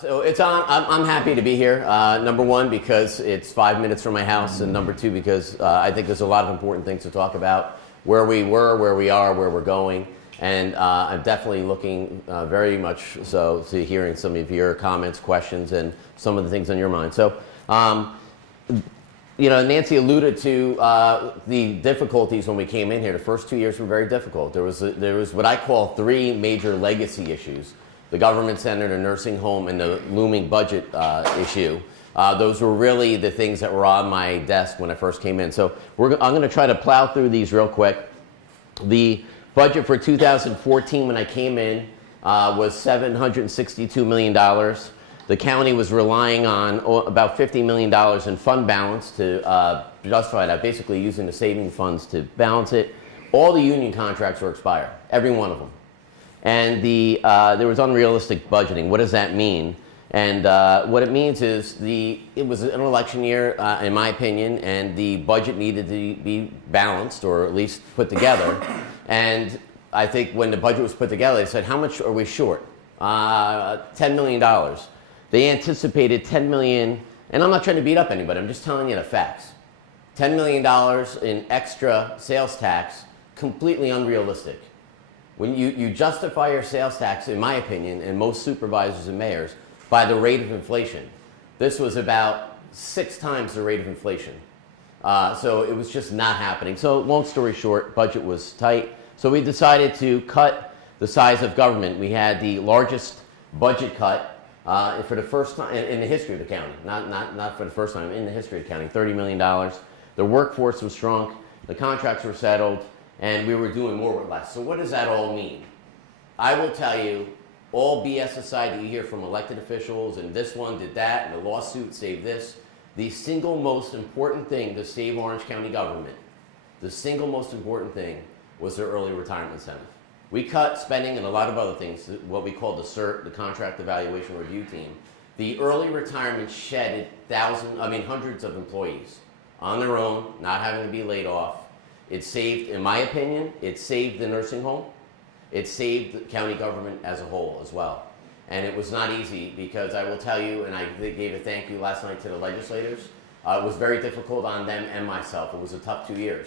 So it's on. I'm happy to be here. Number one, because it's 5 minutes from my house, and number two, because I think there's a lot of important things to talk about. Where we were, where we are, where we're going, and I'm definitely looking very much so to hearing some of your comments, questions, and some of the things on your mind. So, you know, Nancy alluded to the difficulties when we came in here. The first 2 years were very difficult. There was what I call three major legacy issues: the government center, the nursing home, and the looming budget issue. Those were really the things that were on my desk when I first came in. So I'm going to try to plow through these real quick. The budget for 2014 when I came in was $762 million. The county was relying on about $50 million in fund balance to justify that, basically using the saving funds to balance it. All the union contracts were expired, every one of them. And there was unrealistic budgeting. What does that mean? And what it means is it was an election year, in my opinion, and the budget needed to be balanced, or at least put together. And I think when the budget was put together, they said, how much are we short? $10 million. They anticipated $10 million, and I'm not trying to beat up anybody, I'm just telling you the facts. $10 million in extra sales tax, completely unrealistic. When you justify your sales tax, in my opinion, and most supervisors and mayors, by the rate of inflation. This was about 6 times the rate of inflation. So it was just not happening. So long story short, budget was tight. So we decided to cut the size of government. We had the largest budget cut for the first time in the history of the county. Not for the first time, in the history of the county, $30 million. The workforce was shrunk, the contracts were settled, and we were doing more with less. So what does that all mean? I will tell you, all BS aside that you hear from elected officials, and this one did that, and the lawsuit saved this, the single most important thing to save Orange County government, the single most important thing was their early retirement incentive. We cut spending and a lot of other things, what we call the CERT, the Contract Evaluation Review Team. The early retirement shedded hundreds of employees on their own, not having to be laid off. It saved, in my opinion, it saved the nursing home. It saved the county government as a whole as well. And it was not easy, because I will tell you, and I gave a thank you last night to the legislators, it was very difficult on them and myself. It was a tough 2 years.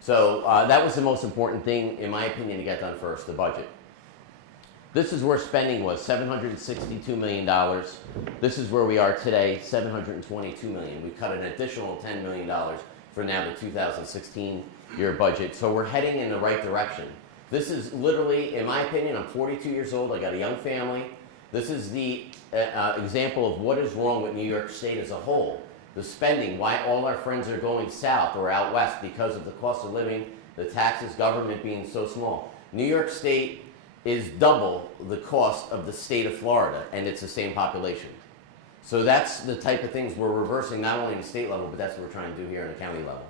So that was the most important thing, in my opinion, to get done first, the budget. This is where spending was, $762 million. This is where we are today, $722 million. We cut an additional $10 million for now the 2016 year budget. So we're heading in the right direction. This is literally, in my opinion, I'm 42 years old, I got a young family. This is the example of what is wrong with New York State as a whole. The spending, why all our friends are going south or out west, because of the cost of living, the taxes, government being so small. New York State is double the cost of the state of Florida, and it's the same population. So that's the type of things we're reversing, not only at the state level, but that's what we're trying to do here on the county level.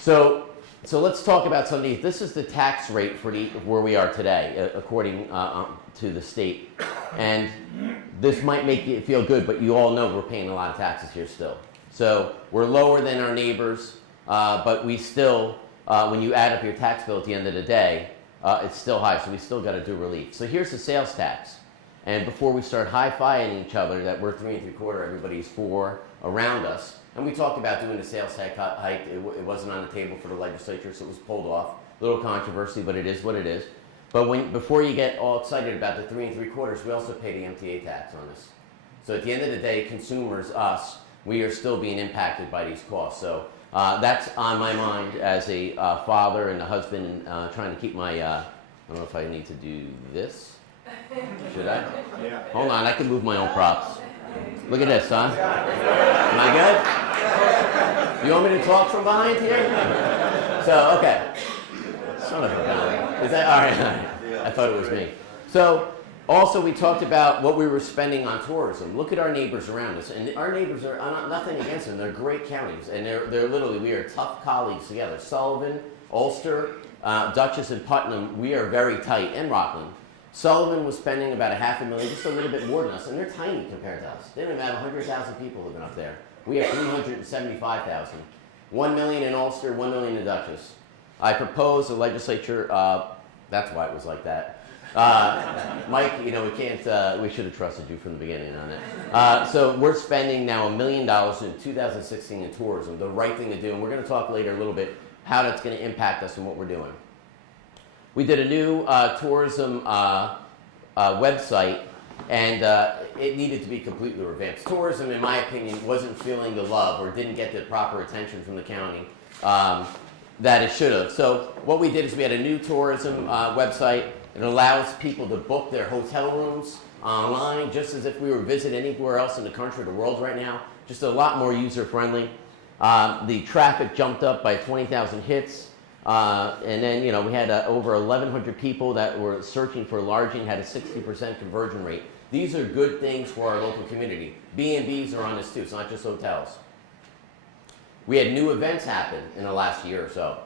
So let's talk about some of these. This is the tax rate for where we are today, according to the state. And this might make you feel good, but you all know we're paying a lot of taxes here still. So we're lower than our neighbors, but we still, when you add up your tax bill at the end of the day, it's still high, so we still got to do relief. So here's the sales tax. And before we start high-fiving each other that we're 3 3/4, everybody's 4 around us, and we talked about doing the sales tax hike. It wasn't on the table for the legislature, so it was pulled off. A little controversy, but it is what it is. But before you get all excited about the 3 3/4, we also pay the MTA tax on this. So at the end of the day, consumers, us, we are still being impacted by these costs. So that's on my mind as a father and a husband, and trying to keep my, I don't know if I need to do this. Should I? Yeah. Hold on, I can move my own props. Look at this, huh? Am I good? You want me to talk from behind here? So, okay. Son of a gun. Is that all right? I thought it was me. So, also we talked about what we were spending on tourism. Look at our neighbors around us, and our neighbors are nothing against them. They're great counties, and they're literally, we are tough colleagues together. Sullivan, Ulster, Dutchess, and Putnam, we are very tight, and Rockland. Sullivan was spending about $500,000, just a little bit more than us, and they're tiny compared to us. They don't even have 100,000 people living up there. We have 375,000. 1 million in Ulster, 1 million in Dutchess. I proposed the legislature, that's why it was like that. Mike, you know, we should have trusted you from the beginning on it. So we're spending now $1 million in 2016 in tourism, the right thing to do. And we're going to talk later a little bit how that's going to impact us and what we're doing. We did a new tourism website, and it needed to be completely revamped. Tourism, in my opinion, wasn't feeling the love or didn't get the proper attention from the county that it should have. So what we did is we had a new tourism website. It allows people to book their hotel rooms online, just as if we were visiting anywhere else in the country or the world right now. Just a lot more user-friendly. The traffic jumped up by 20,000 hits. And then, you know, we had over 1,100 people that were searching for lodging, had a 60% conversion rate. These are good things for our local community. B&Bs are on this too. It's not just hotels. We had new events happen in the last year or so.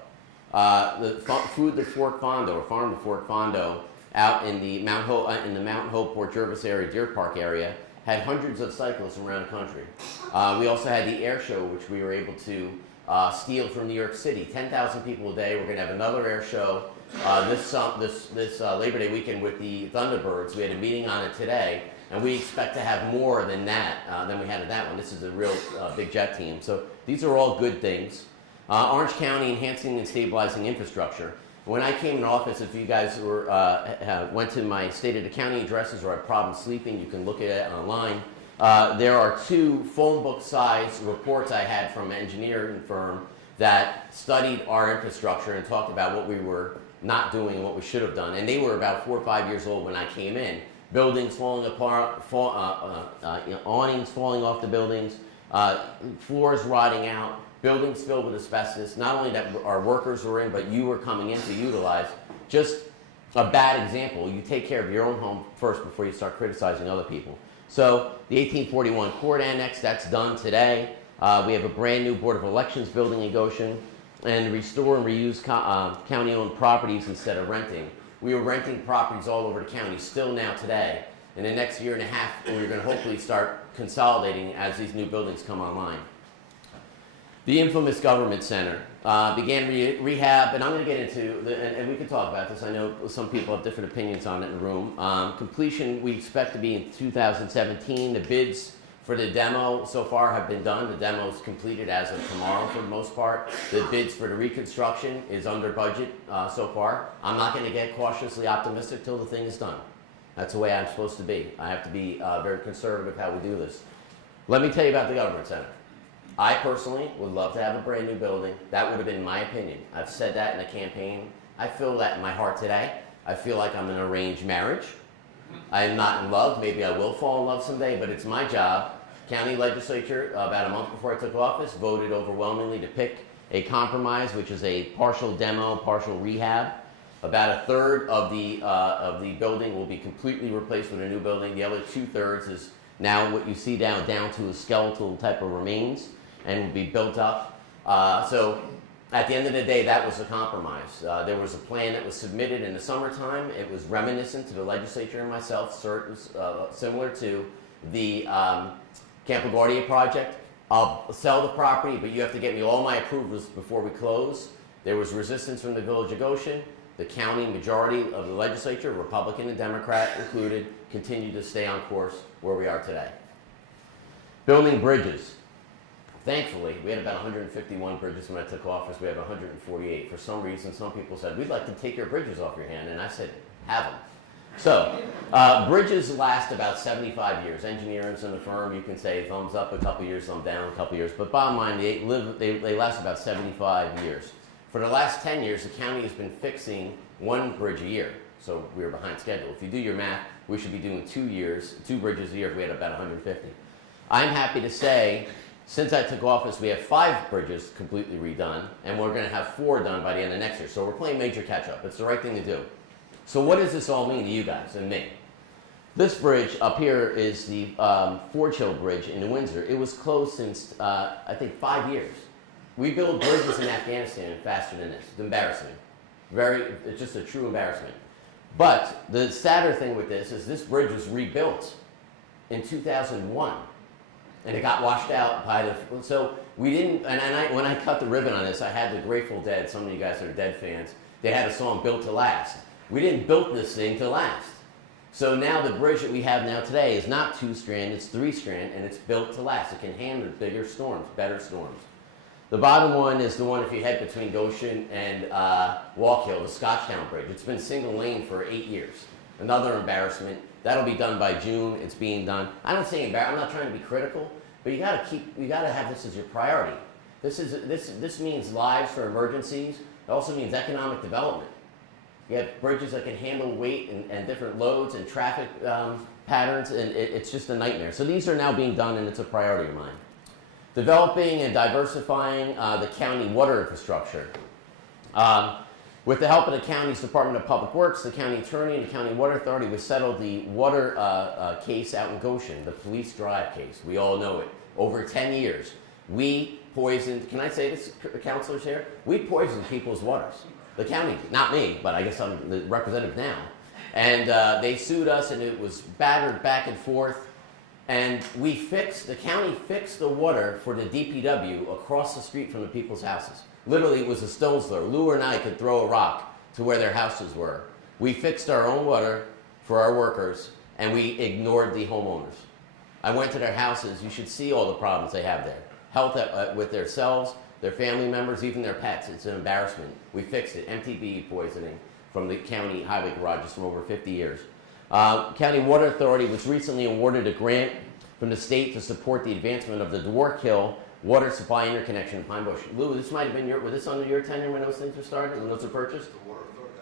The Food to Fork Fondo, or Farm to Fork Fondo, out in the Mount Hope, Port Jervis area, Deer Park area, had hundreds of cyclists from around the country. We also had the air show, which we were able to steal from New York City. 10,000 people a day. We're going to have another air show this Labor Day weekend with the Thunderbirds. We had a meeting on it today, and we expect to have more than that than we had at that one. This is a real big jet team. So these are all good things. Orange County enhancing and stabilizing infrastructure. When I came in office, if you guys went to my State of the County addresses or had problems sleeping, you can look at it online. There are 2 phone book size reports I had from an engineering firm that studied our infrastructure and talked about what we were not doing and what we should have done. And they were about 4 or 5 years old when I came in. Buildings falling apart, awnings falling off the buildings, floors rotting out, buildings filled with asbestos. Not only that our workers were in, but you were coming in to utilize. Just a bad example. You take care of your own home first before you start criticizing other people. So the 1841 Court Annex, that's done today. We have a brand new Board of Elections building in Goshen, and restore and reuse county-owned properties instead of renting. We were renting properties all over the county, still now today. In the next year and a half, we're going to hopefully start consolidating as these new buildings come online. The infamous Government Center began rehab, and I'm going to get into, and we can talk about this. I know some people have different opinions on it in the room. Completion, we expect to be in 2017. The bids for the demo so far have been done. The demo is completed as of tomorrow for the most part. The bids for the reconstruction is under budget so far. I'm not going to get cautiously optimistic till the thing is done. That's the way I'm supposed to be. I have to be very conservative how we do this. Let me tell you about the Government Center. I personally would love to have a brand new building. That would have been my opinion. I've said that in the campaign. I feel that in my heart today. I feel like I'm in an arranged marriage. I am not in love. Maybe I will fall in love someday, but it's my job. County legislature, about a month before I took office, voted overwhelmingly to pick a compromise, which is a partial demo, partial rehab. About a third of the building will be completely replaced with a new building. The other 2/3 is now what you see down to a skeletal type of remains and will be built up. So at the end of the day, that was a compromise. There was a plan that was submitted in the summertime. It was reminiscent to the legislature and myself, similar to the Camp LaGuardia project. I'll sell the property, but you have to get me all my approvals before we close. There was resistance from the Village of Goshen. The county majority of the legislature, Republican and Democrat included, continued to stay on course where we are today. Building bridges. Thankfully, we had about 151 bridges when I took office. We have 148. For some reason, some people said, we'd like to take your bridges off your hand. And I said, have them. So, bridges last about 75 years. Engineers in the firm, you can say thumbs up a couple years, thumb down a couple years. But bottom line, they last about 75 years. For the last 10 years, the county has been fixing 1 bridge a year. So we were behind schedule. If you do your math, we should be doing 2 bridges a year if we had about 150. I'm happy to say, since I took office, we have 5 bridges completely redone, and we're going to have 4 done by the end of next year. So we're playing major catch-up. It's the right thing to do. So what does this all mean to you guys and me? This bridge up here is the Forge Hill Bridge in Windsor. It was closed since, I think, 5 years. We build bridges in Afghanistan faster than this. It's embarrassing. It's just a true embarrassment. But the sadder thing with this is this bridge was rebuilt in 2001. And it got washed out by the, so we didn't, when I cut the ribbon on this, I had the Grateful Dead, some of you guys that are Dead fans, they had a song, Built to Last. We didn't build this thing to last. So now the bridge that we have now today is not 2-strand, it's 3-strand, and it's built to last. It can handle bigger storms, better storms. The bottom one is the one if you head between Goshen and Walk Hill, the Scotchtown Bridge. It's been single lane for 8 years. Another embarrassment. That'll be done by June. It's being done. I don't say I'm not trying to be critical, but you gotta have this as your priority. This means lives for emergencies. It also means economic development. You have bridges that can handle weight and different loads and traffic patterns, and it's just a nightmare. So these are now being done, and it's a priority of mine. Developing and diversifying the county water infrastructure. With the help of the county's Department of Public Works, the county attorney, and the county water authority, we settled the water case out in Goshen, the Police Drive case. We all know it. Over 10 years, we poisoned, can I say this, councilors here? We poisoned people's waters. The county, not me, but I guess I'm the representative now. And they sued us, and it was battered back and forth. And the county fixed the water for the DPW across the street from the people's houses. Literally, it was a stone's throw. Lou and I could throw a rock to where their houses were. We fixed our own water for our workers, and we ignored the homeowners. I went to their houses. You should see all the problems they have there. Health with themselves, their family members, even their pets. It's an embarrassment. We fixed it. MTBE poisoning from the county highway garages from over 50 years. County Water Authority was recently awarded a grant from the state to support the advancement of the Dwark Hill water supply interconnection in Pine Bush. Lou, this might have been was this under your tenure when those things were started, when those were purchased? The Water Authority,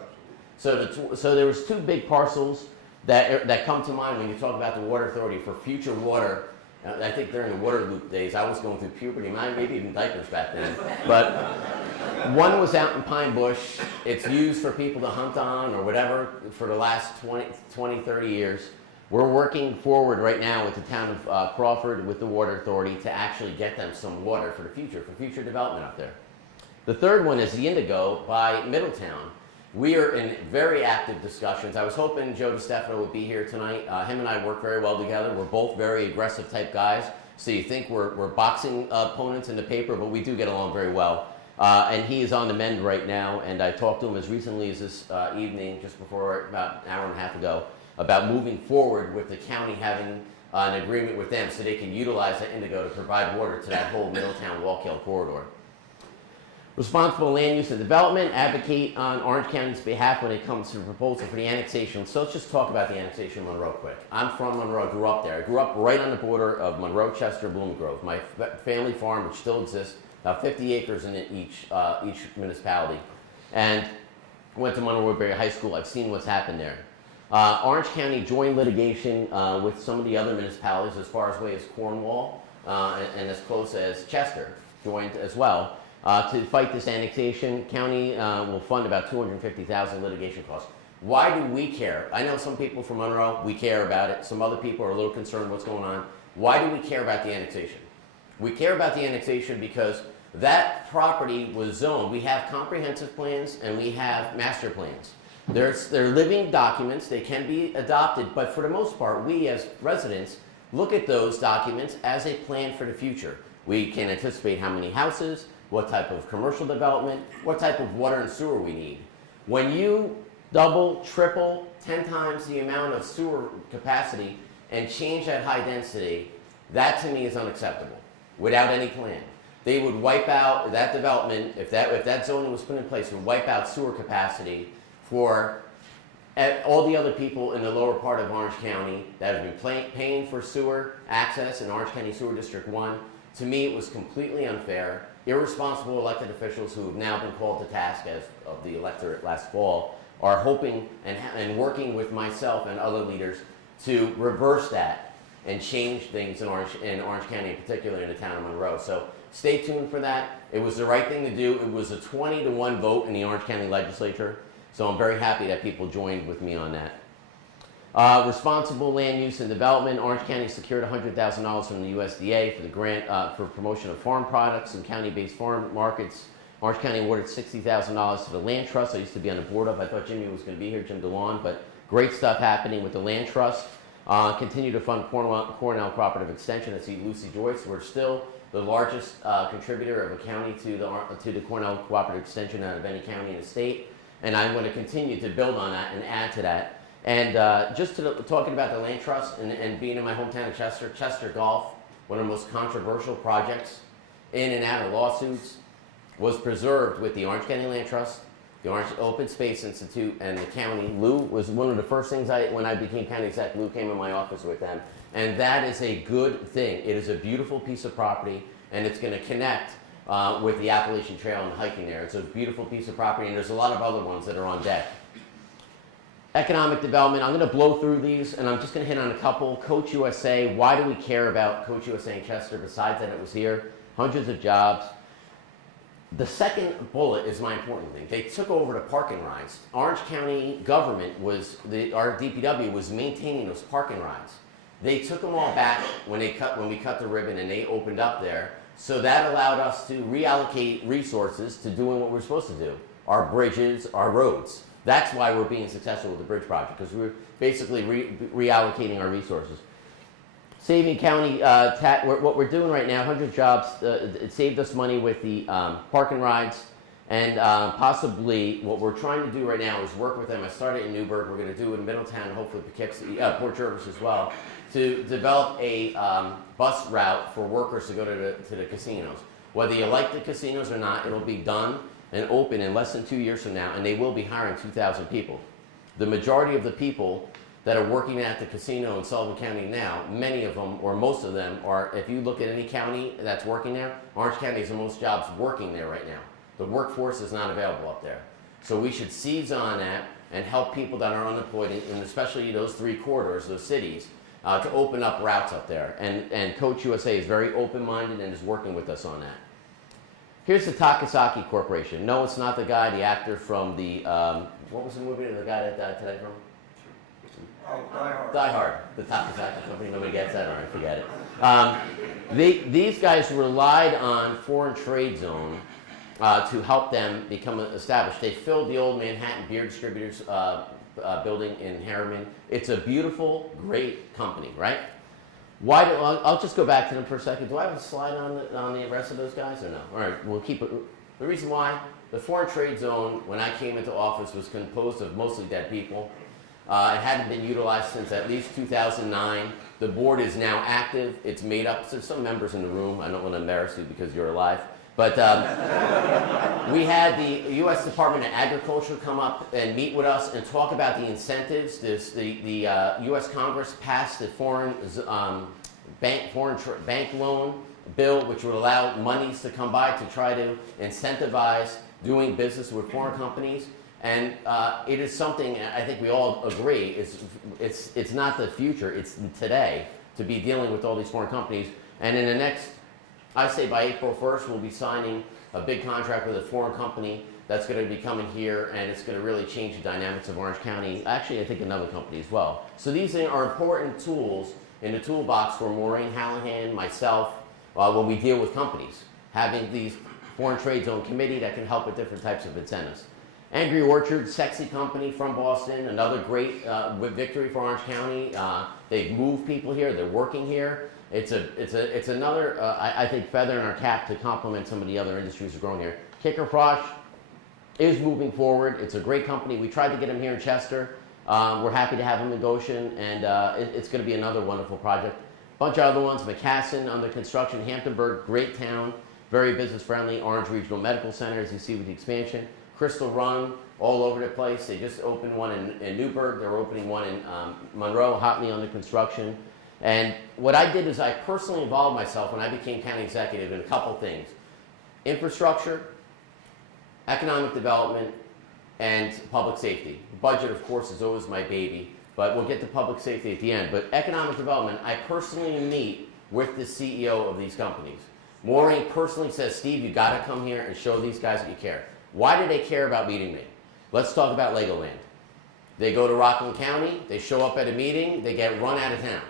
absolutely. So there was 2 big parcels that come to mind when you talk about the Water Authority for future water. I think during the water loop days, I was going through puberty, maybe even diapers back then. But one was out in Pine Bush. It's used for people to hunt on or whatever for the last 20, 30 years. We're working forward right now with the town of Crawford, with the Water Authority, to actually get them some water for future development up there. The third one is the Indigo by Middletown. We are in very active discussions. I was hoping Joe DiStefano would be here tonight. Him and I work very well together. We're both very aggressive type guys. So you think we're boxing opponents in the paper, but we do get along very well. And he is on the mend right now. And I talked to him as recently as this evening, just before, about an hour and a half ago, about moving forward with the county having an agreement with them so they can utilize that Indigo to provide water to that whole Middletown Walk Hill corridor. Responsible land use and development, advocate on Orange County's behalf when it comes to the proposal for the annexation. So let's just talk about the annexation of Monroe quick. I'm from Monroe, I grew up there. I grew up right on the border of Monroe, Chester, Bloom Grove. My family farm, which still exists, about 50 acres in each municipality. And went to Monroe Woodbury High School. I've seen what's happened there. Orange County joined litigation with some of the other municipalities as far away as Cornwall and as close as Chester joined as well. To fight this annexation, county will fund about $250,000 litigation costs. Why do we care? I know some people from Monroe, we care about it. Some other people are a little concerned what's going on. Why do we care about the annexation? We care about the annexation because that property was zoned. We have comprehensive plans and we have master plans. They're living documents. They can be adopted, but for the most part, we as residents look at those documents as a plan for the future. We can anticipate how many houses, what type of commercial development, what type of water and sewer we need. When you double, triple, 10 times the amount of sewer capacity and change that high density, that to me is unacceptable without any plan. They would wipe out that development, if that zoning was put in place, would wipe out sewer capacity for all the other people in the lower part of Orange County that have been paying for sewer access in Orange County Sewer District 1. To me, it was completely unfair. Irresponsible elected officials who have now been called to task as of the electorate last fall are hoping and working with myself and other leaders to reverse that and change things in Orange County, in particular in the town of Monroe. So stay tuned for that. It was the right thing to do. It was a 20-1 vote in the Orange County legislature. So I'm very happy that people joined with me on that. Responsible land use and development. Orange County secured $100,000 from the USDA for the grant for promotion of farm products and county-based farm markets. Orange County awarded $60,000 to the Land Trust I used to be on the board of. I thought Jimmy was going to be here, Jim DeLon, but great stuff happening with the Land Trust. Continue to fund Cornell Cooperative Extension. That's Lucy Joyce. We're still the largest contributor of a county to the Cornell Cooperative Extension out of any county in the state. And I'm going to continue to build on that and add to that. And talking about the land trust and being in my hometown of Chester, Chester Golf, one of the most controversial projects in and out of lawsuits, was preserved with the Orange County Land Trust, the Orange Open Space Institute, and the county. Lou was one of the first things when I became county exec. Lou came in my office with them. And that is a good thing. It is a beautiful piece of property, and it's going to connect with the Appalachian Trail and hiking there. It's a beautiful piece of property, and there's a lot of other ones that are on deck. Economic development, I'm going to blow through these, and I'm just going to hit on a couple. Coach USA, why do we care about Coach USA in Chester besides that it was here? Hundreds of jobs. The second bullet is my important thing. They took over the parking rides. Orange County government our DPW was maintaining those parking rides. They took them all back when we cut the ribbon and they opened up there. So that allowed us to reallocate resources to doing what we're supposed to do. Our bridges, our roads. That's why we're being successful with the bridge project, because we're basically reallocating our resources. Saving county, what we're doing right now, 100 jobs, it saved us money with the parking rides, and possibly what we're trying to do right now is work with them. I started in Newburgh, we're going to do it in Middletown, hopefully Poughkeepsie, Port Jervis as well, to develop a bus route for workers to go to the casinos. Whether you like the casinos or not, it'll be done and open in less than 2 years from now, and they will be hiring 2,000 people. The majority of the people that are working at the casino in Sullivan County now, many of them, or most of them, are, if you look at any county that's working there, Orange County has the most jobs working there right now. The workforce is not available up there. So we should seize on that and help people that are unemployed, and especially those 3 corridors, those cities, to open up routes up there. And Coach USA is very open-minded and is working with us on that. Here's the Takasaki Corporation. No, it's not the guy, the actor from the, what was the movie, the guy that died today from? Die Hard, the Takasaki company. Nobody gets that, all right, forget it. These guys relied on foreign trade zone to help them become established. They filled the old Manhattan Beer Distributors building in Harriman. It's a beautiful, great company, right? I'll just go back to them for a second. Do I have a slide on the rest of those guys or no? All right, we'll keep it. The reason why, the foreign trade zone, when I came into office, was composed of mostly dead people. It hadn't been utilized since at least 2009. The board is now active. It's made up, there's some members in the room. I don't want to embarrass you because you're alive. But we had the U.S. Department of Agriculture come up and meet with us and talk about the incentives. The U.S. Congress passed the foreign bank loan bill, which would allow monies to come by to try to incentivize doing business with foreign companies. And it is something I think we all agree it's not the future, it's today to be dealing with all these foreign companies. And in the next, I say by April 1st, we'll be signing a big contract with a foreign company that's going to be coming here, and it's going to really change the dynamics of Orange County. Actually, I think another company as well. So these are important tools in the toolbox for Maureen Hallahan, myself, when we deal with companies, having these foreign trade zone committee that can help with different types of incentives. Angry Orchard, sexy company from Boston, another great victory for Orange County. They've moved people here, they're working here. It's another, I think, feather in our cap to complement some of the other industries that are growing here. Kicker Frosh is moving forward. It's a great company. We tried to get them here in Chester. We're happy to have them in Goshen, and it's going to be another wonderful project. Bunch of other ones, McCassin under construction, Hamptonburg, great town, very business friendly. Orange Regional Medical Center, as you see with the expansion. Crystal Run, all over the place. They just opened one in Newburgh. They're opening one in Monroe, hotly under construction. And what I did is I personally involved myself when I became county executive in a couple things. Infrastructure, economic development, and public safety. Budget, of course, is always my baby, but we'll get to public safety at the end. But economic development, I personally meet with the CEO of these companies. Maureen personally says, Steve, you gotta come here and show these guys that you care. Why do they care about meeting me? Let's talk about Legoland. They go to Rockland County, they show up at a meeting, they get run out of town.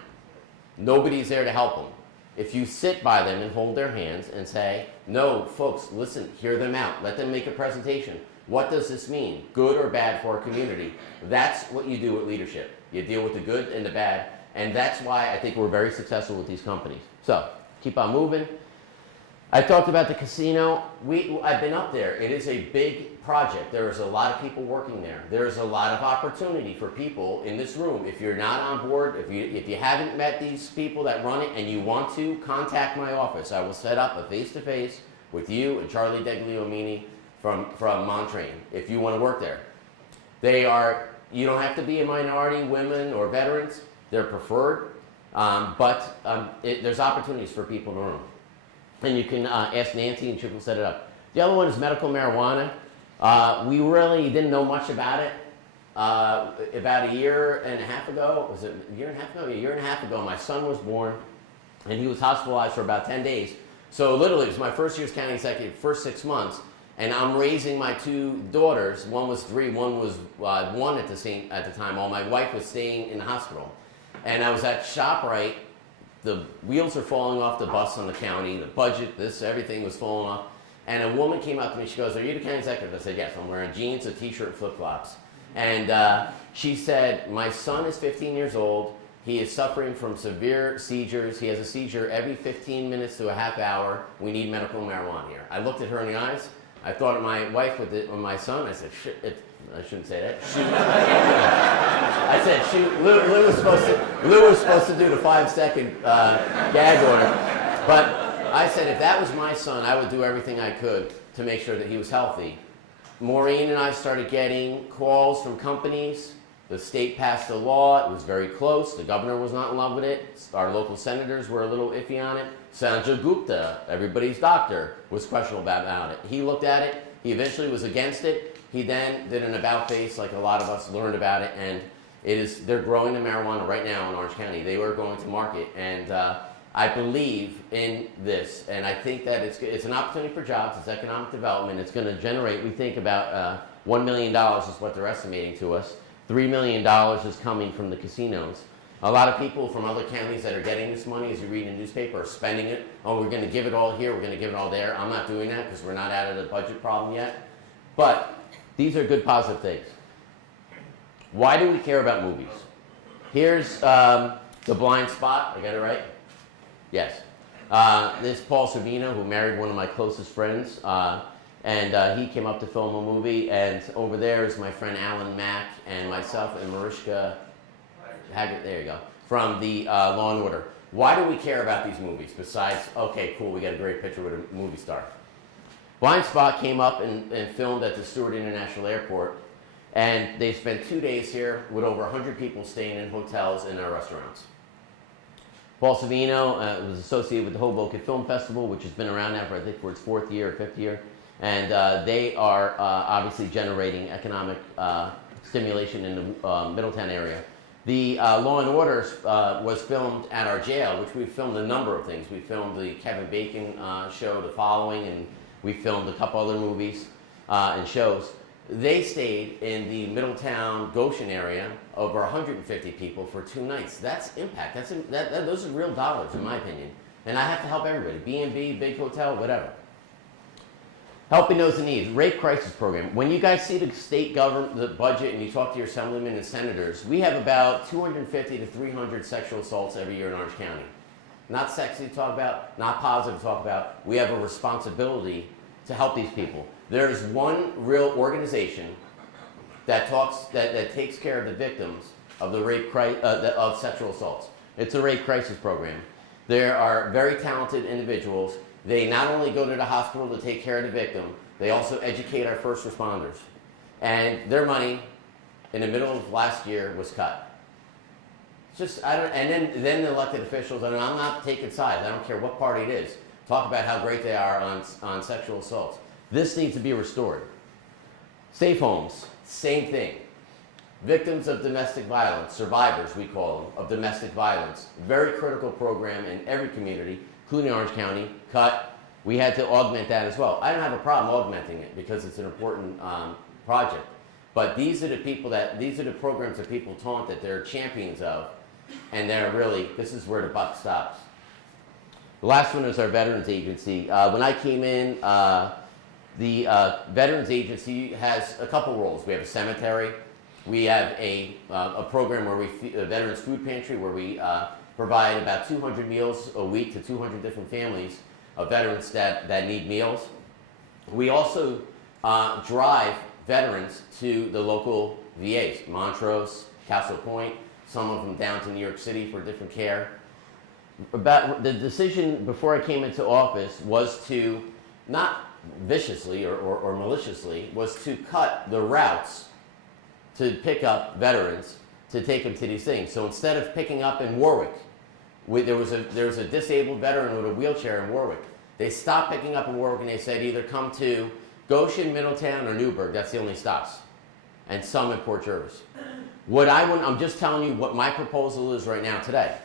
Nobody's there to help them. If you sit by them and hold their hands and say, no, folks, listen, hear them out, let them make a presentation. What does this mean, good or bad for our community? That's what you do with leadership. You deal with the good and the bad, and that's why I think we're very successful with these companies. So, keep on moving. I talked about the casino. I've been up there. It is a big project. There is a lot of people working there. There is a lot of opportunity for people in this room. If you're not on board, if you haven't met these people that run it and you want to, contact my office. I will set up a face-to-face with you and Charlie Degliomini from Montrain if you want to work there. You don't have to be a minority, women, or veterans. They're preferred, but there's opportunities for people in the room. And you can ask Nancy and she will set it up. The other one is medical marijuana. We really didn't know much about it. About a year and a half ago, was it a year and a half ago? A year and a half ago, my son was born and he was hospitalized for about 10 days. So literally, it was my first year as county executive, first 6 months, and I'm raising my 2 daughters. One was 3, one was 1 at the time, while my wife was staying in the hospital. And I was at ShopRite. The wheels are falling off the bus on the county, the budget, everything was falling off. And a woman came up to me, she goes, "Are you the county executive?" I said, "Yes." I'm wearing jeans, a t-shirt, and flip-flops. And she said, "My son is 15 years old. He is suffering from severe seizures. He has a seizure every 15 minutes to a half hour. We need medical marijuana here." I looked at her in the eyes. I thought of my wife with my son. I said, "Shit, I shouldn't say that. Shoot." I said, "Shoot." Lou was supposed to do the 5-second gag order. But I said, if that was my son, I would do everything I could to make sure that he was healthy. Maureen and I started getting calls from companies. The state passed a law. It was very close. The governor was not in love with it. Our local senators were a little iffy on it. Sanjay Gupta, everybody's doctor, was questionable about it. He looked at it. He eventually was against it. He then did an about-face, like a lot of us learned about it, and they're growing the marijuana right now in Orange County. They were going to market, and I believe in this, and I think that it's an opportunity for jobs. It's economic development. It's going to generate, we think, about $1 million is what they're estimating to us. $3 million is coming from the casinos. A lot of people from other counties that are getting this money, as you read in the newspaper, are spending it. "Oh, we're going to give it all here, we're going to give it all there." I'm not doing that because we're not out of the budget problem yet. But these are good positive things. Why do we care about movies? Here's The Blind Spot. I got it right? Yes. This is Paul Savino, who married one of my closest friends. And he came up to film a movie. And over there is my friend Alan Mack and myself and Mariska Haggard, there you go, from the Law and Order. Why do we care about these movies besides, okay, cool, we got a great picture with a movie star? Blind Spot came up and filmed at the Stewart International Airport, and they spent 2 days here with over 100 people staying in hotels and our restaurants. Paul Savino was associated with the Hoboken Film Festival, which has been around now for, I think, for its 4th year or 5th year, and they are obviously generating economic stimulation in the Middletown area. The Law and Order was filmed at our jail, which we filmed a number of things. We filmed the Kevin Bacon show, The Following, and we filmed a couple other movies and shows. They stayed in the Middletown, Goshen area, over 150 people for 2 nights. That's impact. Those are real dollars, in my opinion. And I have to help everybody. B&B, big hotel, whatever. Helping those in need. Rape crisis program. When you guys see the state government, the budget, and you talk to your assemblymen and senators, we have about 250 to 300 sexual assaults every year in Orange County. Not sexy to talk about, not positive to talk about. We have a responsibility to help these people. There's one real organization that takes care of the victims of the of sexual assaults. It's a rape crisis program. There are very talented individuals. They not only go to the hospital to take care of the victim, they also educate our first responders. And their money in the middle of last year was cut. It's just, and then the elected officials, and I'm not taking sides, I don't care what party it is, talk about how great they are on sexual assaults. This needs to be restored. Safe homes, same thing. Victims of domestic violence, survivors we call them, of domestic violence, very critical program in every community, including Orange County, cut. We had to augment that as well. I don't have a problem augmenting it because it's an important project. But these are the programs that people taunt that they're champions of, and they're really, this is where the buck stops. The last one is our Veterans Agency. When I came in, the Veterans Agency has a couple roles. We have a cemetery. We have a program where a Veterans Food Pantry, where we provide about 200 meals a week to 200 different families. of veterans that need meals. We also drive veterans to the local VAs, Montrose, Castle Point, some of them down to New York City for different care. About the decision before I came into office was to, not viciously or maliciously, was to cut the routes to pick up veterans to take them to these things. So instead of picking up in Warwick, there was a disabled veteran with a wheelchair in Warwick. They stopped picking up in Warwick and they said either come to Goshen, Middletown, or Newburgh. That's the only stops. And some in Port Jervis. I'm just telling you what my proposal is right now today.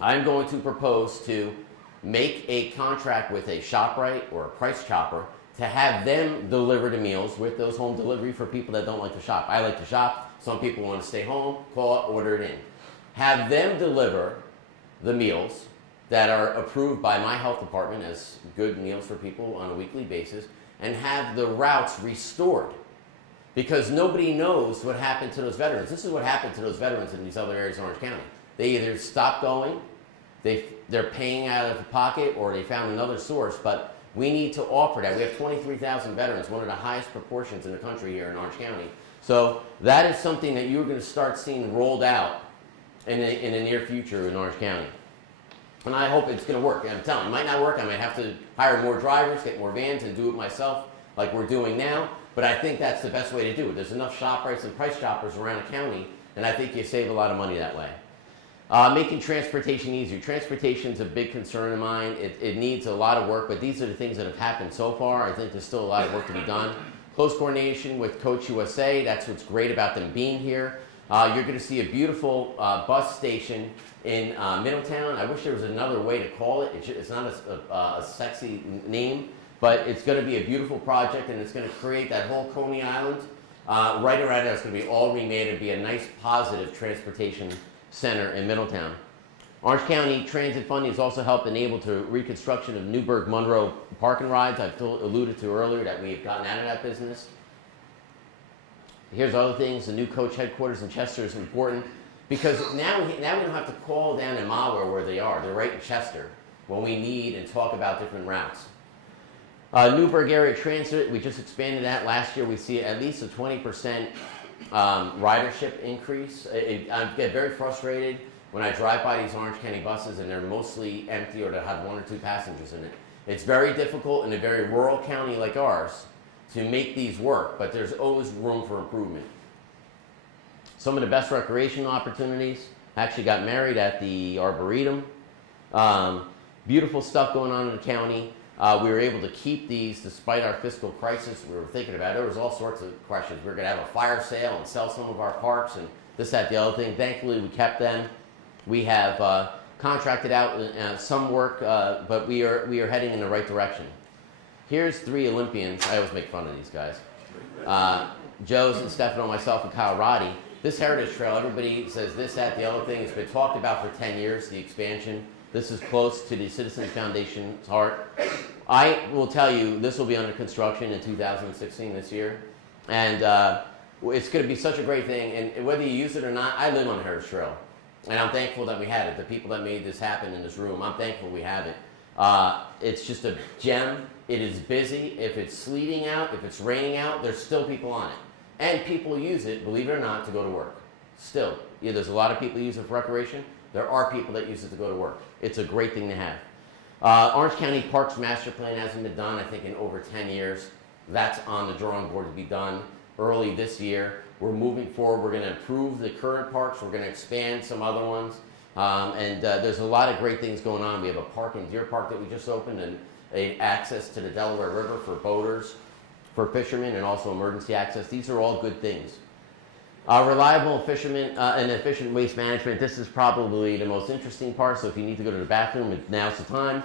I'm going to propose to make a contract with a ShopRite or a Price Chopper to have them deliver the meals with those home delivery for people that don't like to shop. I like to shop. Some people want to stay home, call it, order it in. Have them deliver the meals that are approved by my health department as good meals for people on a weekly basis, and have the routes restored. Because nobody knows what happened to those veterans. This is what happened to those veterans in these other areas in Orange County. They either stopped going, they're paying out of the pocket, or they found another source, but we need to offer that. We have 23,000 veterans, one of the highest proportions in the country here in Orange County. So that is something that you're going to start seeing rolled out in the near future in Orange County. And I hope it's going to work. I'm telling you, it might not work. I might have to hire more drivers, get more vans, and do it myself like we're doing now. But I think that's the best way to do it. There's enough ShopRites and Price Choppers around the county, and I think you save a lot of money that way. Making transportation easier. Transportation is a big concern of mine. It needs a lot of work, but these are the things that have happened so far. I think there's still a lot of work to be done. Close coordination with Coach USA. That's what's great about them being here. You're going to see a beautiful bus station in Middletown. I wish there was another way to call it. It's not a sexy name, but it's going to be a beautiful project, and it's going to create that whole Coney Island right around there. It's going to be all remade and be a nice, positive transportation center in Middletown. Orange County Transit Funding has also helped enable to reconstruction of Newburgh-Monroe parking rides. I've alluded to earlier that we've gotten out of that business. Here's other things. The new coach headquarters in Chester is important because now we don't have to call down in Malware where they are. They're right in Chester when we need and talk about different routes. Newburgh Area Transit, we just expanded that. Last year we see at least a 20% ridership increase. I get very frustrated when I drive by these Orange County buses and they're mostly empty or they have 1 or 2 passengers in it. It's very difficult in a very rural county like ours to make these work, but there's always room for improvement. Some of the best recreational opportunities. Actually got married at the Arboretum. Beautiful stuff going on in the county. We were able to keep these despite our fiscal crisis we were thinking about. There was all sorts of questions. We were going to have a fire sale and sell some of our parks and this, that, the other thing. Thankfully, we kept them. We have contracted out some work, but we are heading in the right direction. Here's 3 Olympians. I always make fun of these guys. Joe's and Stefano, myself, and Kyle Roddy. This Heritage Trail, everybody says this, that, the other thing. It's been talked about for 10 years, the expansion. This is close to the Citizens Foundation's heart. I will tell you, this will be under construction in 2016, this year. And it's going to be such a great thing. And whether you use it or not, I live on the Heritage Trail. And I'm thankful that we had it. The people that made this happen in this room, I'm thankful we have it. It's just a gem. It is busy. If it's sleeting out, if it's raining out, there's still people on it. And people use it, believe it or not, to go to work. Still. Yeah, there's a lot of people who use it for recreation. There are people that use it to go to work. It's a great thing to have. Orange County Parks Master Plan hasn't been done, I think, in over 10 years. That's on the drawing board to be done early this year. We're moving forward. We're going to improve the current parks. We're going to expand some other ones. There's a lot of great things going on. We have a park in Deer Park that we just opened and access to the Delaware River for boaters, for fishermen, and also emergency access. These are all good things. Reliable fishermen and efficient waste management. This is probably the most interesting part, so if you need to go to the bathroom, now's the time.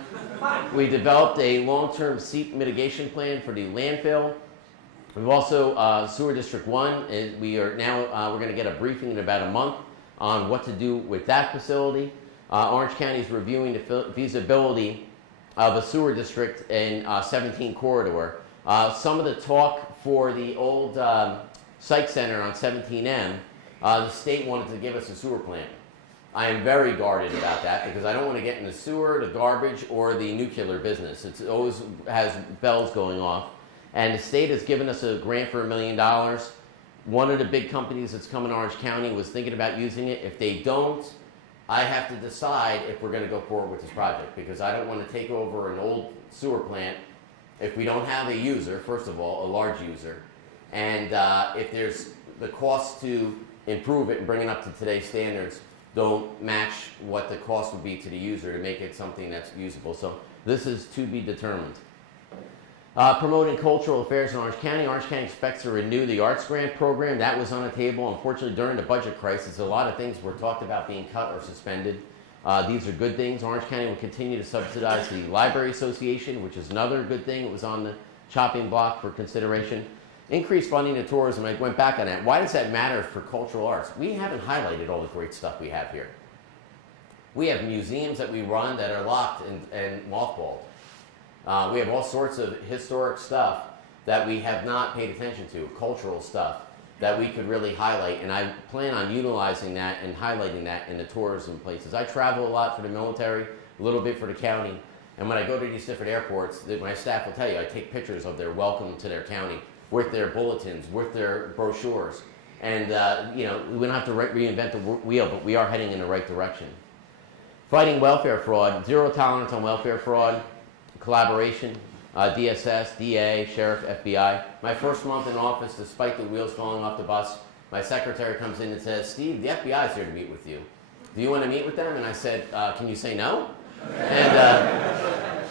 We developed a long-term seep mitigation plan for the landfill. We've also, Sewer District 1, we're going to get a briefing in about a month on what to do with that facility. Orange County is reviewing the feasibility of a sewer district in 17 corridor. Some of the talk for the old Psych Center on 17M, the state wanted to give us a sewer plant. I am very guarded about that because I don't want to get in the sewer, the garbage, or the nuclear business. It always has bells going off. And the state has given us a grant for $1 million. One of the big companies that's coming to Orange County was thinking about using it. If they don't, I have to decide if we're going to go forward with this project because I don't want to take over an old sewer plant if we don't have a user, first of all, a large user, and if there's the cost to improve it and bring it up to today's standards don't match what the cost would be to the user to make it something that's usable. So this is to be determined. Promoting cultural affairs in Orange County. Orange County expects to renew the Arts Grant program. That was on the table. Unfortunately, during the budget crisis, a lot of things were talked about being cut or suspended. These are good things. Orange County will continue to subsidize the Library Association, which is another good thing. It was on the chopping block for consideration. Increased funding to tourism. I went back on that. Why does that matter for cultural arts? We haven't highlighted all the great stuff we have here. We have museums that we run that are locked and mothballed. We have all sorts of historic stuff that we have not paid attention to, cultural stuff that we could really highlight, and I plan on utilizing that and highlighting that in the tourism places. I travel a lot for the military, a little bit for the county, and when I go to these different airports, my staff will tell you, I take pictures of their welcome to their county with their bulletins, with their brochures, and you know, we don't have to reinvent the wheel, but we are heading in the right direction. Fighting welfare fraud, zero tolerance on welfare fraud, collaboration, DSS, DA, Sheriff, FBI. My first month in office, despite the wheels falling off the bus, my secretary comes in and says, Steve, the FBI is here to meet with you. Do you want to meet with them? And I said, can you say no? And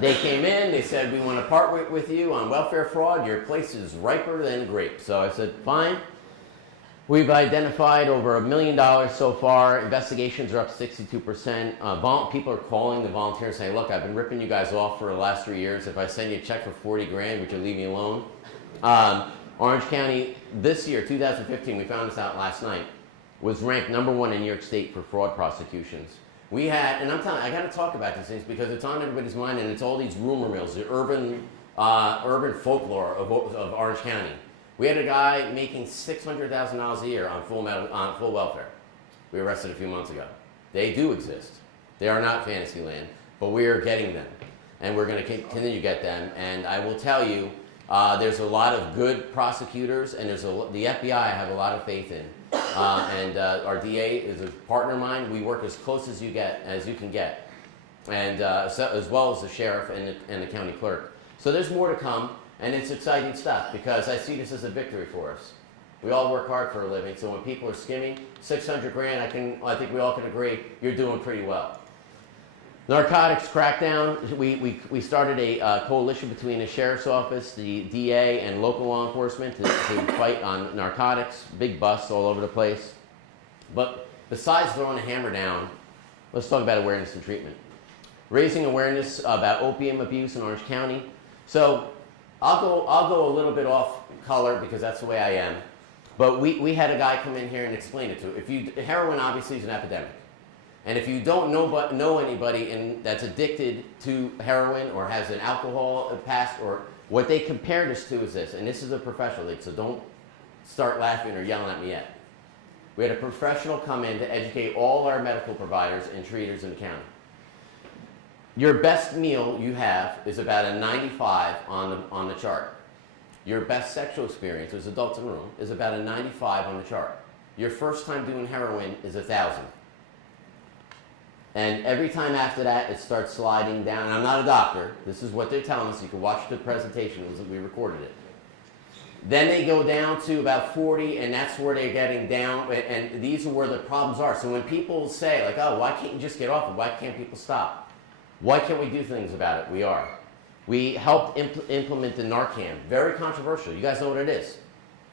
they came in, they said, we want to part with you on welfare fraud. Your place is riper than a grape. So I said, fine. We've identified over $1 million so far. Investigations are up 62%. People are calling the volunteers saying, look, I've been ripping you guys off for the last 3 years. If I send you a check for 40 grand, would you leave me alone? Orange County, this year, 2015, we found this out last night, was ranked #1 in New York State for fraud prosecutions. We had, and I'm telling you, I got to talk about these things because it's on everybody's mind, and it's all these rumor mills, the urban folklore of Orange County. We had a guy making $600,000 a year on full welfare. We arrested a few months ago. They do exist. They are not fantasy land, but we are getting them, and we're going to continue to get them. And I will tell you, there's a lot of good prosecutors, and the FBI I have a lot of faith in. Our DA is a partner of mine. We work as close as you can get, and as well as the sheriff and the county clerk. So there's more to come. And it's exciting stuff because I see this as a victory for us. We all work hard for a living, so when people are skimming 600 grand, I think we all can agree you're doing pretty well. Narcotics crackdown. We started a coalition between the sheriff's office, the DA, and local law enforcement to fight on narcotics. Big busts all over the place. But besides throwing a hammer down, let's talk about awareness and treatment. Raising awareness about opium abuse in Orange County. So I'll go a little bit off color because that's the way I am. But we had a guy come in here and explain it to you. Heroin obviously is an epidemic. And if you don't know anybody that's addicted to heroin or has an alcohol past, or what they compare this to is this, and this is a professional league, so don't start laughing or yelling at me yet. We had a professional come in to educate all our medical providers and treaters in the county. Your best meal you have is about a 95 on the chart. Your best sexual experience, as adults in the room, is about a 95 on the chart. Your first time doing heroin is 1,000. And every time after that, it starts sliding down. And I'm not a doctor. This is what they're telling us. You can watch the presentation. We recorded it. Then they go down to about 40, and that's where they're getting down. And these are where the problems are. So when people say, like, oh, why can't you just get off it? Why can't people stop? Why can't we do things about it? We are. We helped implement the Narcan. Very controversial. You guys know what it is.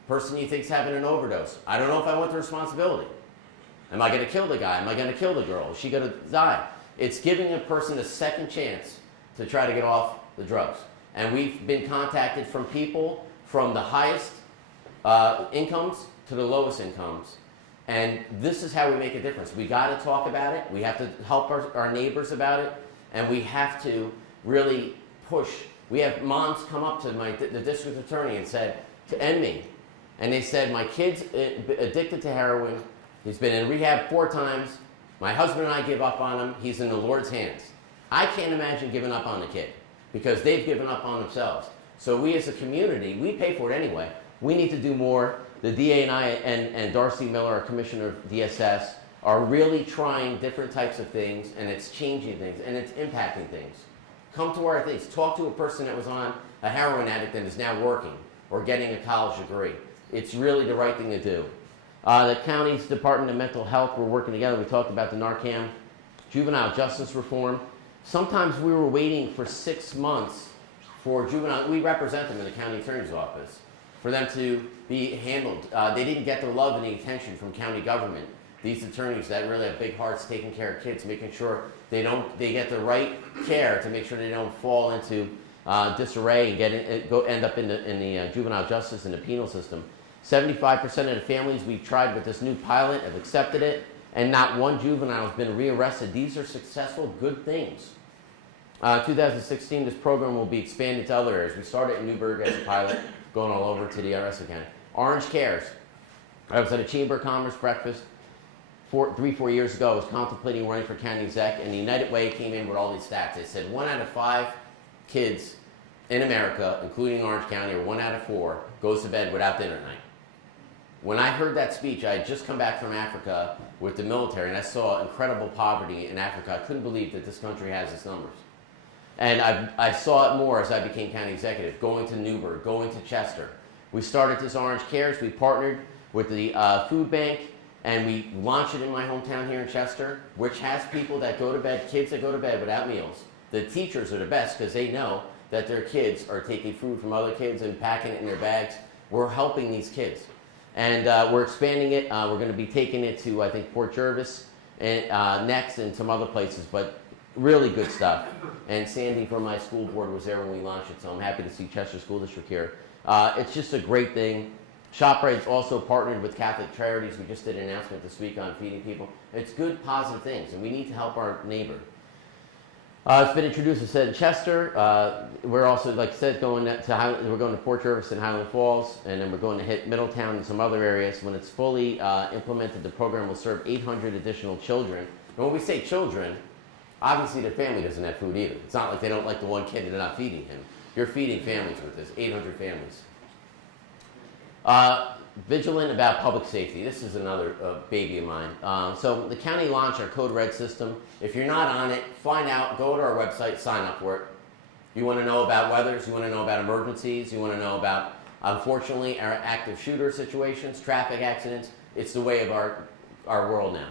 Person you think's having an overdose. I don't know if I want the responsibility. Am I going to kill the guy? Am I going to kill the girl? Is she going to die? It's giving a person a second chance to try to get off the drugs. And we've been contacted from people from the highest incomes to the lowest incomes. And this is how we make a difference. We got to talk about it. We have to help our neighbors about it. And we have to really push. We have moms come up to the district attorney and said, to end me. And they said, my kid's addicted to heroin. He's been in rehab 4 times. My husband and I give up on him. He's in the Lord's hands. I can't imagine giving up on the kid because they've given up on themselves. So we as a community, we pay for it anyway. We need to do more. The DA and I and Darcy Miller, our Commissioner of DSS, are really trying different types of things, and it's changing things, and it's impacting things. Come to our things. Talk to a person that was on a heroin addict and is now working or getting a college degree. It's really the right thing to do. The county's Department of Mental Health, we're working together. We talked about the Narcan, juvenile justice reform. Sometimes we were waiting for 6 months for juvenile, we represent them in the county attorney's office, for them to be handled. They didn't get the love and the attention from county government. These attorneys that really have big hearts taking care of kids, making sure they get the right care to make sure they don't fall into disarray and end up in the juvenile justice and the penal system. 75% of the families we've tried with this new pilot have accepted it, and not one juvenile has been rearrested. These are successful, good things. 2016, this program will be expanded to other areas. We started in Newburgh as a pilot, going all over to the rest of the county. Orange Cares. I was at a Chamber of Commerce breakfast 3-4 years ago. I was contemplating running for county exec, and the United Way came in with all these stats. They said 1 out of 5 kids in America, including Orange County, or 1 out of 4, goes to bed without dinner at night. When I heard that speech, I had just come back from Africa with the military, and I saw incredible poverty in Africa. I couldn't believe that this country has its numbers. And I saw it more as I became county executive, going to Newburgh, going to Chester. We started this Orange Cares. We partnered with the food bank, and we launched it in my hometown here in Chester, which has people that go to bed, kids that go to bed without meals. The teachers are the best because they know that their kids are taking food from other kids and packing it in their bags. We're helping these kids. And we're expanding it. We're going to be taking it to, I think, Port Jervis and, next, and some other places, but really good stuff. And Sandy from my school board was there when we launched it, so I'm happy to see Chester School District here. It's just a great thing. ShopRite's also partnered with Catholic Charities. We just did an announcement this week on feeding people. It's good, positive things, and we need to help our neighbor. It's been introduced, as I said, in Chester. We're also, like I said, we're going to Port Jervis and Highland Falls, and then we're going to hit Middletown and some other areas. When it's fully implemented, the program will serve 800 additional children. And when we say children, obviously their family doesn't have food either. It's not like they don't like the one kid and they're not feeding him. You're feeding families with this, 800 families. Vigilant about public safety. This is another baby of mine. So the county launched our Code Red system. If you're not on it, find out, go to our website, sign up for it. You want to know about weathers, you want to know about emergencies, you want to know about, unfortunately, our active shooter situations, traffic accidents. It's the way of our world now.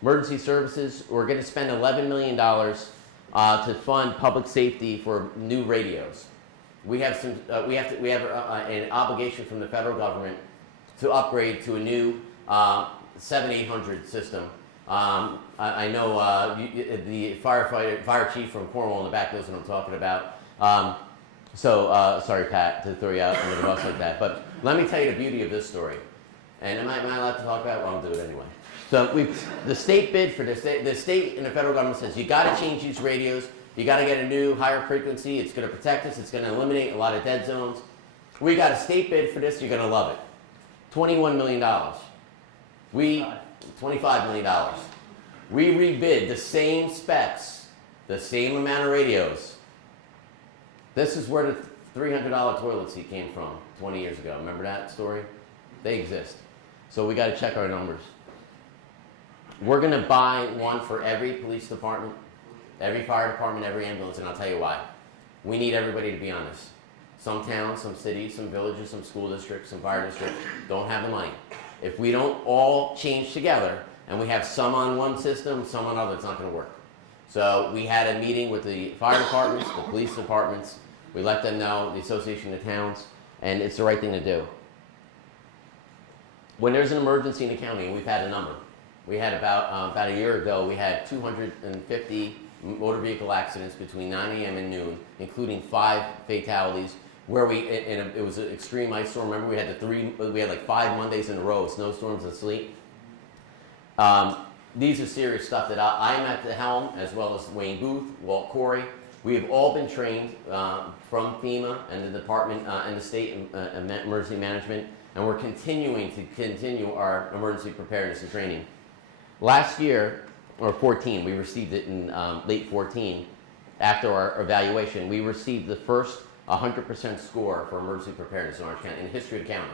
Emergency services, we're going to spend $11 million to fund public safety for new radios. We have an obligation from the federal government to upgrade to a new 7800 system. I know the fire chief from Cornwall in the back knows what I'm talking about. Sorry, Pat, to throw you out under the bus like that. But let me tell you the beauty of this story. And am I allowed to talk about it? Well, I'll do it anyway. So the state bid for this. The state and the federal government says you got to change these radios. You got to get a new higher frequency. It's going to protect us. It's going to eliminate a lot of dead zones. We got a state bid for this. You're going to love it. $21 million. $25 million. We rebid the same specs, the same amount of radios. This is where the $300 toilet seat came from 20 years ago. Remember that story? They exist. So we got to check our numbers. We're going to buy one for every police department, every fire department, every ambulance, and I'll tell you why. We need everybody to be on this. Some towns, some cities, some villages, some school districts, some fire districts don't have the money. If we don't all change together and we have some on one system, some on other, it's not going to work. So we had a meeting with the fire departments, the police departments. We let them know, the Association of Towns, and it's the right thing to do. When there's an emergency in the county, and we've had a number, we had about a year ago, we had 250 motor vehicle accidents between 9 a.m. and noon, including 5 fatalities, where it was an extreme ice storm. Remember, we had like 5 Mondays in a row, snowstorms and sleet. These are serious stuff that I am at the helm, as well as Wayne Booth, Walt Corey. We have all been trained from FEMA and the department and the state emergency management, and we're continuing to continue our emergency preparedness and training. Last year, or 14. We received it in late 14. After our evaluation, we received the first 100% score for emergency preparedness in Orange County, in the history of the county.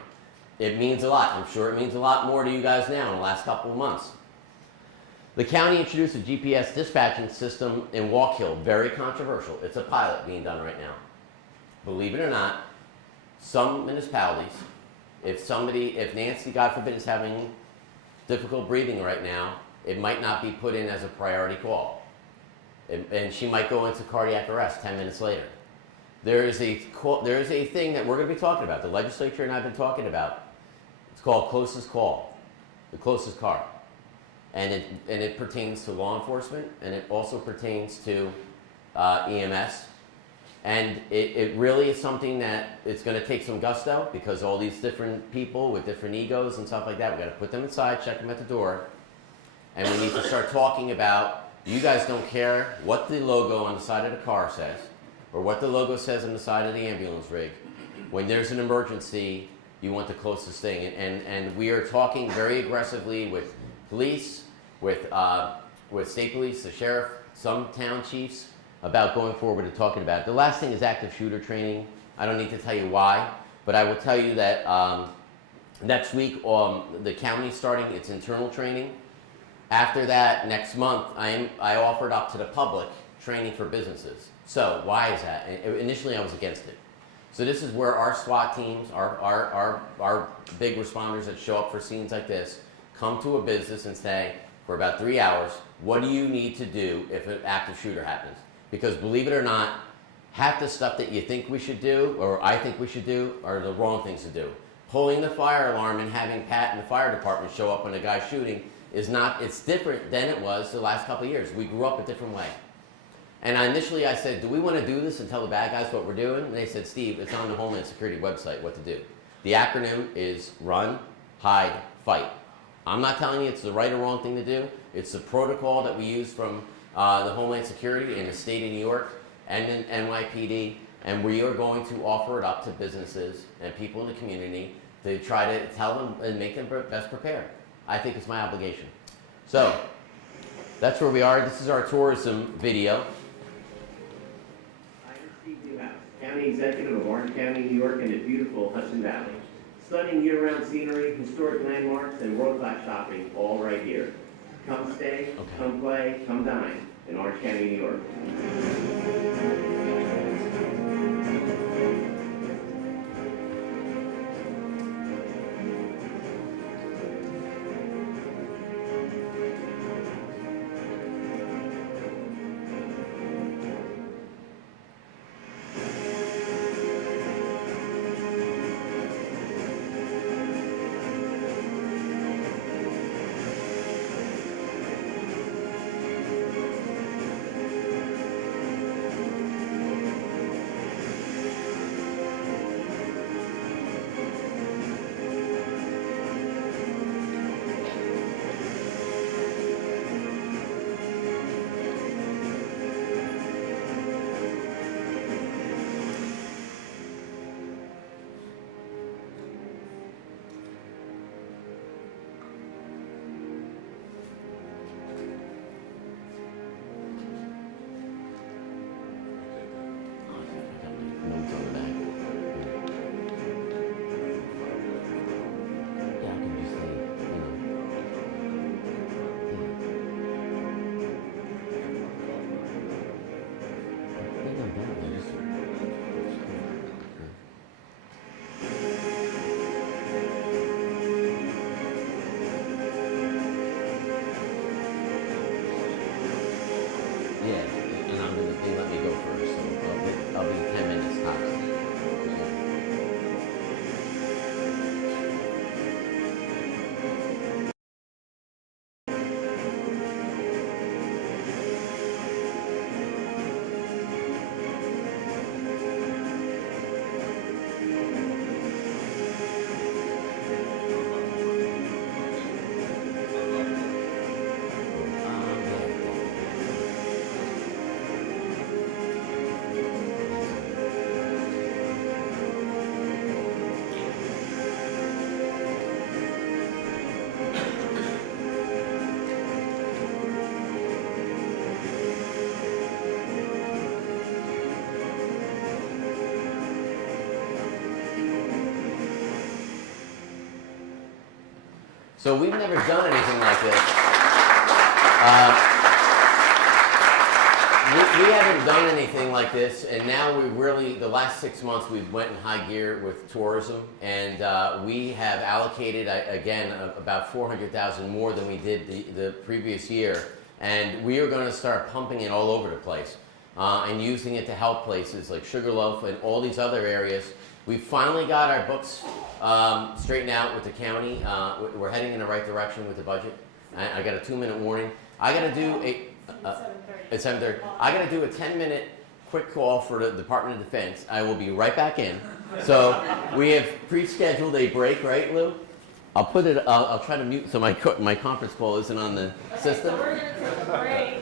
It means a lot. I'm sure it means a lot more to you guys now in the last couple of months. The county introduced a GPS dispatching system in Walk Hill, very controversial. It's a pilot being done right now. Believe it or not, some municipalities, if Nancy, God forbid, is having difficult breathing right now, it might not be put in as a priority call. And she might go into cardiac arrest 10 minutes later. There is a thing that we're going to be talking about, the legislature and I have been talking about. It's called closest call, the closest car. And it pertains to law enforcement, and it also pertains to EMS. And it really is something that it's going to take some gusto, because all these different people with different egos and stuff like that, we've got to put them inside, check them at the door, and we need to start talking about, you guys don't care what the logo on the side of the car says, or what the logo says on the side of the ambulance rig. When there's an emergency, you want the closest thing. And we are talking very aggressively with police, with state police, the sheriff, some town chiefs, about going forward and talking about it. The last thing is active shooter training. I don't need to tell you why, but I will tell you that next week the county's starting its internal training. After that, next month, I offered up to the public training for businesses. So why is that? Initially, I was against it. So this is where our SWAT teams, our big responders that show up for scenes like this, come to a business and say, for about 3 hours, what do you need to do if an active shooter happens? Because believe it or not, half the stuff that you think we should do, or I think we should do, are the wrong things to do. Pulling the fire alarm and having Pat and the fire department show up when a guy's shooting is not, it's different than it was the last couple of years. We grew up a different way. And initially I said, do we want to do this and tell the bad guys what we're doing? And they said, Steve, it's on the Homeland Security website what to do. The acronym is run, hide, fight. I'm not telling you it's the right or wrong thing to do. It's the protocol that we use from the Homeland Security in the state of New York and in NYPD, and we are going to offer it up to businesses and people in the community to try to tell them and make them best prepared. I think it's my obligation. So that's where we are. This is our tourism video. I'm Steve Neuhaus, County Executive of Orange County, New York, and the beautiful Hudson Valley. Stunning year-round scenery, historic landmarks, and world-class shopping, all right here. Come stay, come play, come dine in Orange County, New York. So we've never done anything like this. We haven't done anything like this, and now we really, the last 6 months, we've went in high gear with tourism, and we have allocated, again, about $400,000 more than we did the previous year, and we are going to start pumping it all over the place and using it to help places like Sugarloaf and all these other areas. We finally got our books straightened out with the county. We're heading in the right direction with the budget. I got a 2-minute warning. I got to do at 7:30. I got to do a 10-minute quick call for the Department of Defense. I will be right back in. So we have pre-scheduled a break, right, Lou? I'll put it. I'll try to mute so my conference call isn't on the system. So we're going to take a break.